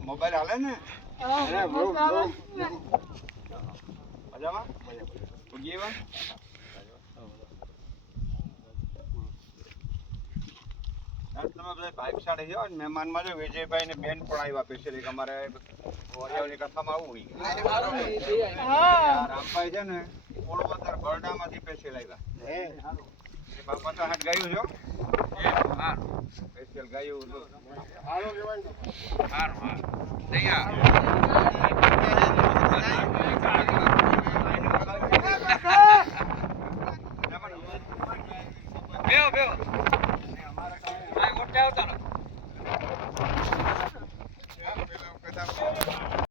mobile હાલે ને મજામાં તમે બધા બાઇક સાડે જાઓ ને મહેમાનમાં જો વિજયભાઈ ને બેન પણ આવ્યા સ્પેશિયલી અમારે ઓરિયાની કથામાં આવું રામભાઈ છે ને પોળવતર બરડામાંથી સ્પેશિયલ આવ્યા બાપા તો હાથ ગાયું છો સ્પેશિયલ ગાયું બેહો બેહો અમારા કાંઈ આવતા